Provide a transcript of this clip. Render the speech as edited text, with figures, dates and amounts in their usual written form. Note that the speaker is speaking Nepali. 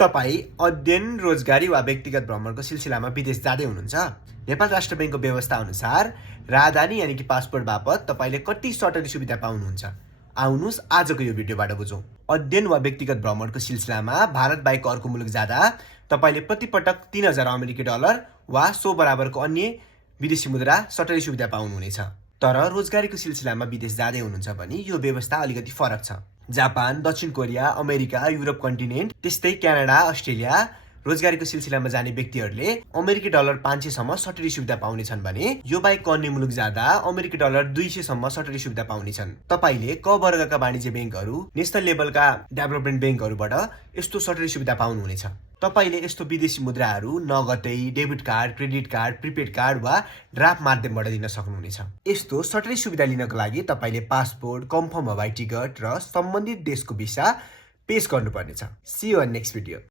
तपाईँ अध्ययन, रोजगारी वा व्यक्तिगत भ्रमणको सिलसिलामा विदेश जाँदै हुनुहुन्छ? नेपाल राष्ट्र बैङ्कको व्यवस्था अनुसार राजधानी यानि कि पासपोर्ट बापत तपाईँले कति सटरी सुविधा पाउनुहुन्छ? आउनुहोस् आजको यो भिडियोबाट बुझौँ। अध्ययन वा व्यक्तिगत भ्रमणको सिलसिलामा भारत बाहेक अर्को मुलुक जाँदा तपाईँले प्रतिपटक 3000 अमेरिकी डलर वा सो बराबरको अन्य विदेशी मुद्रा सटरी सुविधा पाउनुहुनेछ। तर रोजगारीको सिलसिलामा विदेश जाँदै हुनुहुन्छ भने यो व्यवस्था अलिकति फरक छ। जापान, दक्षिण कोरिया, अमेरिका, युरोप कन्टिनेन्ट, त्यस्तै क्यानाडा, अस्ट्रेलिया रोजगारीको सिलसिलामा जाने व्यक्तिहरूले अमेरिकी डलर 500 सम्म सटरी सुविधा पाउनेछन् भने यो बाहेक अन्य मुलुक जाँदा अमेरिकी डलर 200 सम्म सटरी सुविधा पाउनेछन्। तपाईले क वर्गका वाणिज्य ब्याङ्कहरू, नेसनल लेभलका डेभलपमेन्ट ब्याङ्कहरूबाट यस्तो सटरी सुविधा पाउनुहुनेछ। तपाईले यस्तो विदेशी मुद्राहरू नगदै debit card, credit card, prepaid card वा ड्राफ्ट माध्यमबाट लिन सक्नुहुनेछ। यस्तो सटरी सुविधा लिनको लागि तपाईले पासपोर्ट, कन्फर्म हवाई टिकट र सम्बन्धित देशको भिसा पेश गर्नुपर्नेछ। See you in next video.